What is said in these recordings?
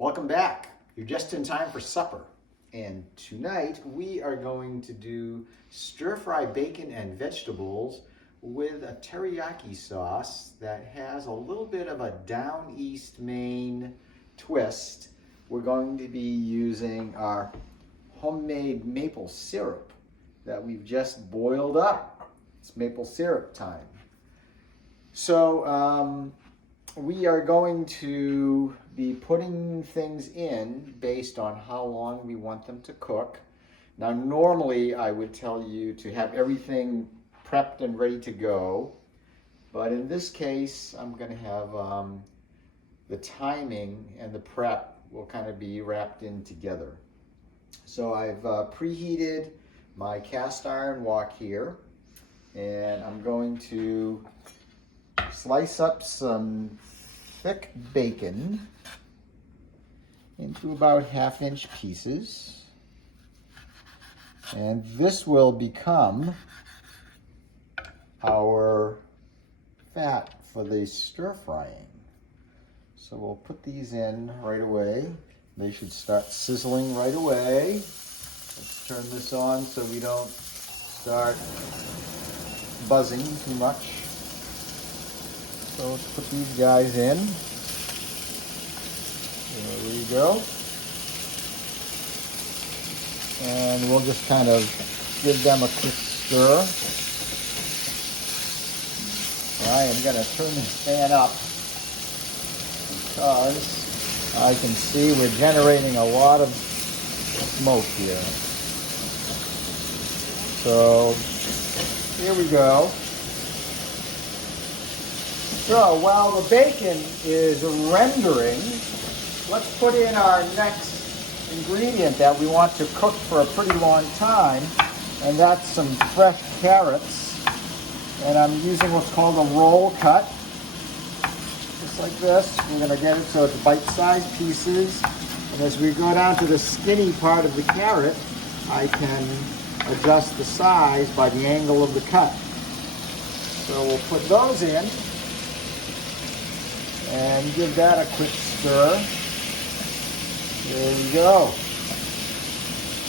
Welcome back. You're just in time for supper. And tonight we are going to do stir-fry bacon and vegetables with a teriyaki sauce that has a little bit of a down east Maine twist. We're going to be using our homemade maple syrup that we've just boiled up. It's maple syrup time. So we are going to be putting things in based on how long we want them to cook. Now, normally I would tell you to have everything prepped and ready to go, but in this case, I'm going to have the timing and the prep will kind of be wrapped in together. So I've preheated my cast iron wok here, and I'm going to slice up some thick bacon into about 1/2-inch pieces. And this will become our fat for the stir frying. So we'll put these in right away. They should start sizzling right away. Let's turn this on so we don't start buzzing too much. So let's put these guys in. There we go. And we'll just kind of give them a quick stir. I am going to turn this fan up because I can see we're generating a lot of smoke here. So here we go. So while the bacon is rendering, let's put in our next ingredient that we want to cook for a pretty long time, and that's some fresh carrots. And I'm using what's called a roll cut, just like this. We're going to get it so it's bite-sized pieces. And as we go down to the skinny part of the carrot, I can adjust the size by the angle of the cut. So we'll put those in and give that a quick stir. There we go.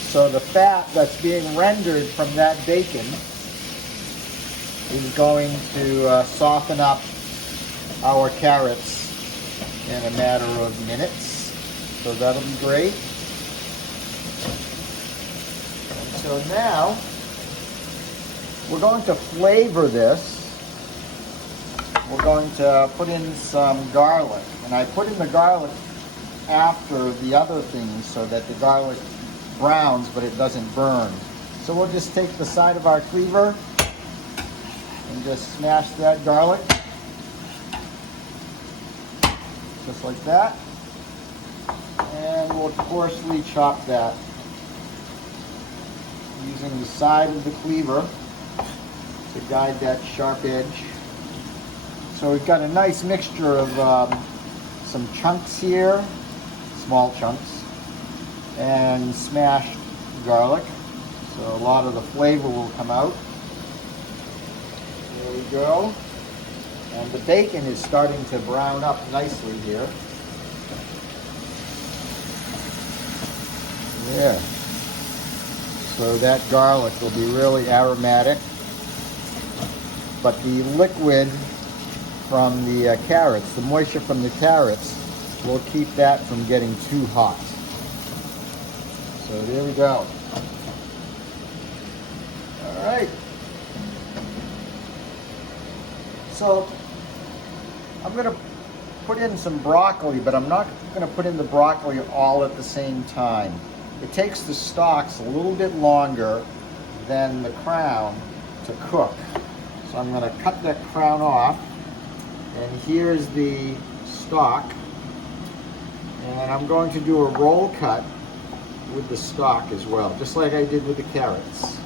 So the fat that's being rendered from that bacon is going to soften up our carrots in a matter of minutes. So that'll be great. And so now we're going to flavor this. We're going to put in some garlic. And I put in the garlic after the other things so that the garlic browns but it doesn't burn. So we'll just take the side of our cleaver and just smash that garlic. Just like that. And we'll coarsely chop that using the side of the cleaver to guide that sharp edge. So we've got a nice mixture of some chunks here, small chunks, and smashed garlic. So a lot of the flavor will come out. There we go. And the bacon is starting to brown up nicely here. Yeah. So that garlic will be really aromatic. But the liquid from the carrots, the moisture from the carrots, will keep that from getting too hot. So there we go. All right. So I'm going to put in some broccoli, but I'm not going to put in the broccoli all at the same time. It takes the stalks a little bit longer than the crown to cook. So I'm going to cut that crown off. And here's the stalk. And I'm going to do a roll cut with the stalk as well, just like I did with the carrots.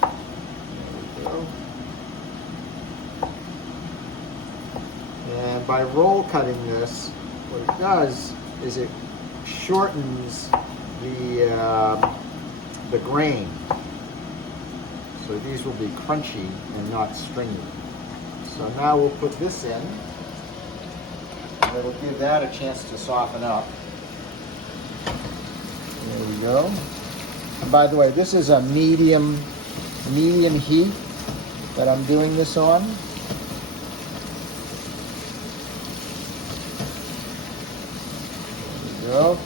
There we go. And by roll cutting this, what it does is it shortens the grain. So these will be crunchy and not stringy. So now we'll put this in. It'll give that a chance to soften up. There we go. And by the way, this is a medium heat that I'm doing this on. There we go.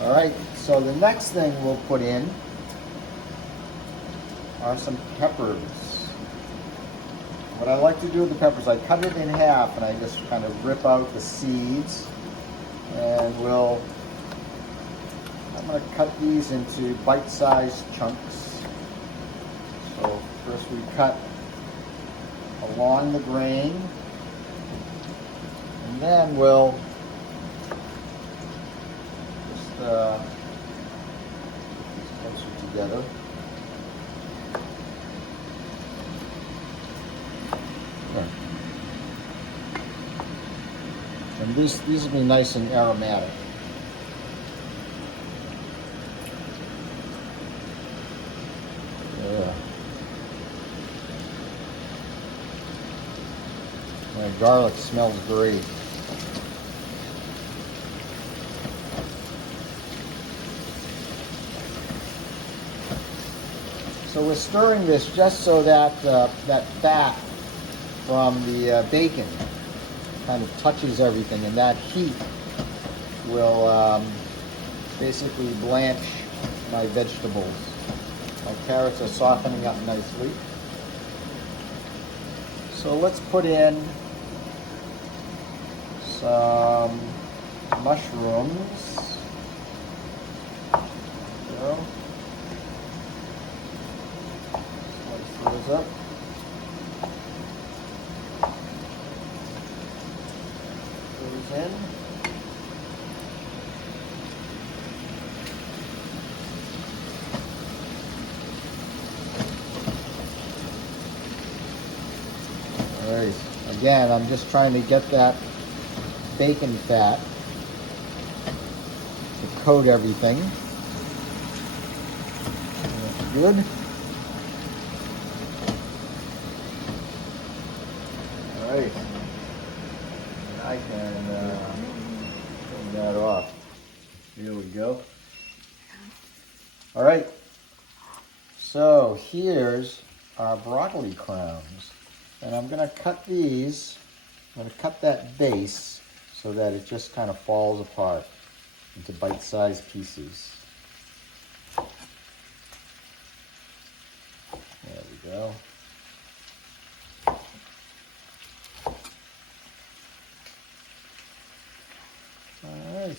All right, so the next thing we'll put in are some peppers. What I like to do with the peppers, I cut it in half and I just kind of rip out the seeds, and I'm going to cut these into bite-sized chunks. So first we cut along the grain, and then we'll just put these closer together. And these will be nice and aromatic. Yeah. My garlic smells great. So we're stirring this just so that that fat from the bacon kind of touches everything, and that heat will basically blanch my vegetables. My carrots are softening up nicely. So let's put in some mushrooms. There we go. Slice those up. In. All right, again, I'm just trying to get that bacon fat to coat everything. That's good. All right. I can turn that off. Here we go. All right. So here's our broccoli crowns. And I'm going to cut these. I'm going to cut that base so that it just kind of falls apart into bite-sized pieces. There we go. All right.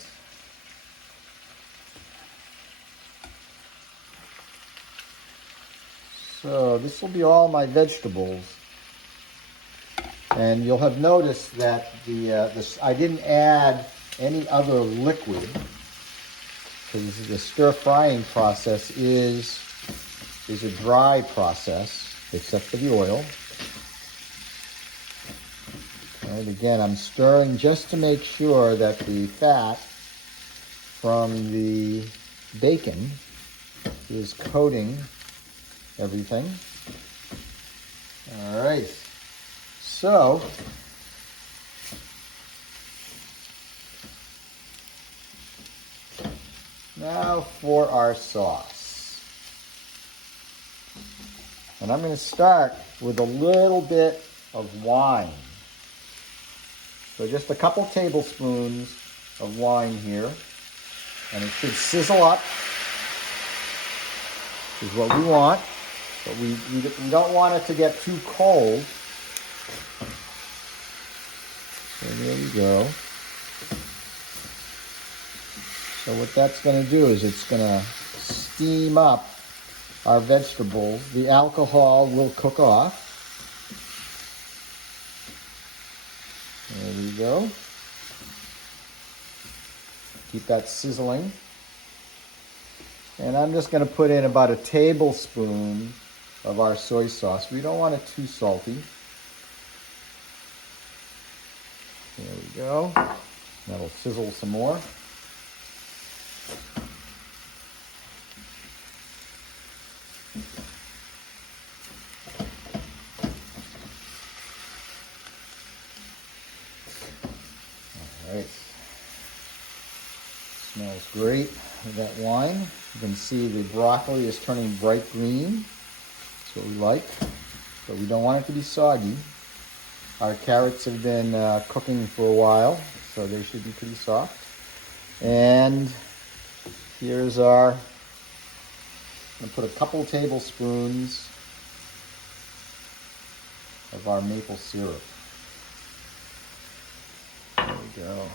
So this will be all my vegetables, and you'll have noticed that I didn't add any other liquid because the stir frying process is a dry process except for the oil. And again, I'm stirring just to make sure that the fat from the bacon is coating everything. All right. So, now for our sauce. And I'm going to start with a little bit of wine. So just a couple tablespoons of wine here, and it should sizzle up, is what we want, but we don't want it to get too cold. So there we go. So what that's going to do is it's going to steam up our vegetables. The alcohol will cook off. There we go. Keep that sizzling. And I'm just going to put in about a tablespoon of our soy sauce. We don't want it too salty. There we go. That'll sizzle some more. Smells great with that wine. You can see the broccoli is turning bright green. That's what we like. But we don't want it to be soggy. Our carrots have been cooking for a while, so they should be pretty soft. And here's our, I'm gonna put a couple tablespoons of our maple syrup. There we go.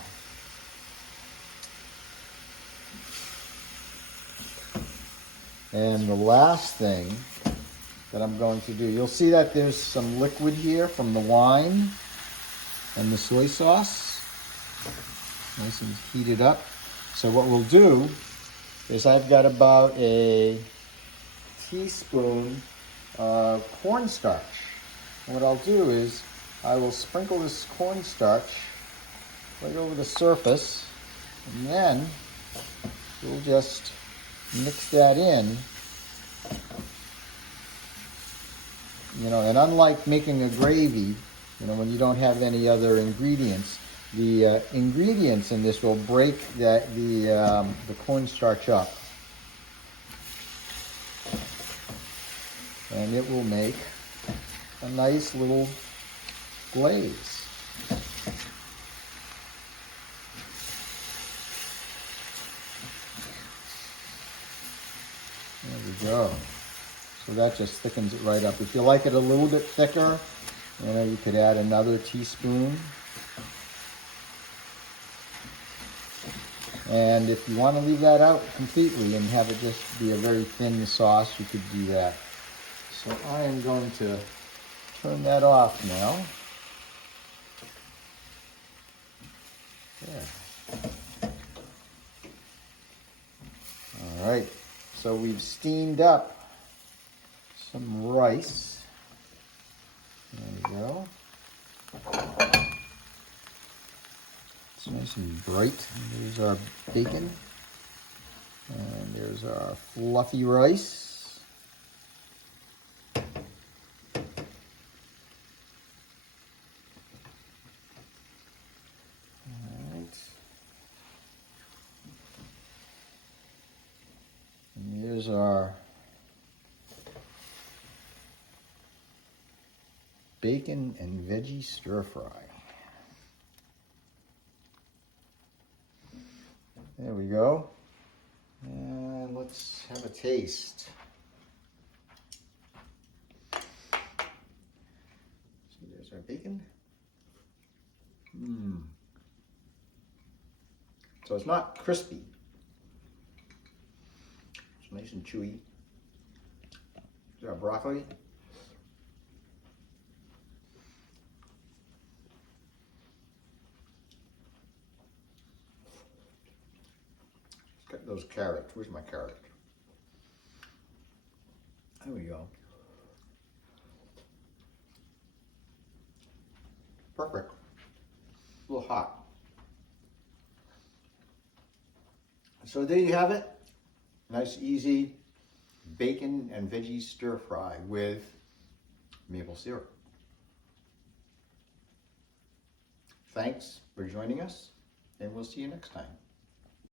And the last thing that I'm going to do, you'll see that there's some liquid here from the wine and the soy sauce. Nice and heated up. So what we'll do is I've got about a teaspoon of cornstarch. And what I'll do is I will sprinkle this cornstarch right over the surface, and then we'll just mix that in. You know, and unlike making a gravy, you know, when you don't have any other ingredients, the ingredients in this will break the cornstarch up, and it will make a nice little glaze. There we go. So that just thickens it right up. If you like it a little bit thicker, you know, you could add another teaspoon. And if you want to leave that out completely and have it just be a very thin sauce, you could do that. So I am going to turn that off now. There. All right, so we've steamed up some rice. There we go. It's nice and bright. There's our bacon. And there's our fluffy rice. Alright. And here's our bacon and veggie stir fry. There we go. And let's have a taste. So there's our bacon. So it's not crispy. It's nice and chewy. There's our broccoli. Got those carrots. Where's my carrot? There we go. Perfect. A little hot. So there you have it. Nice, easy bacon and veggie stir fry with maple syrup. Thanks for joining us, and we'll see you next time.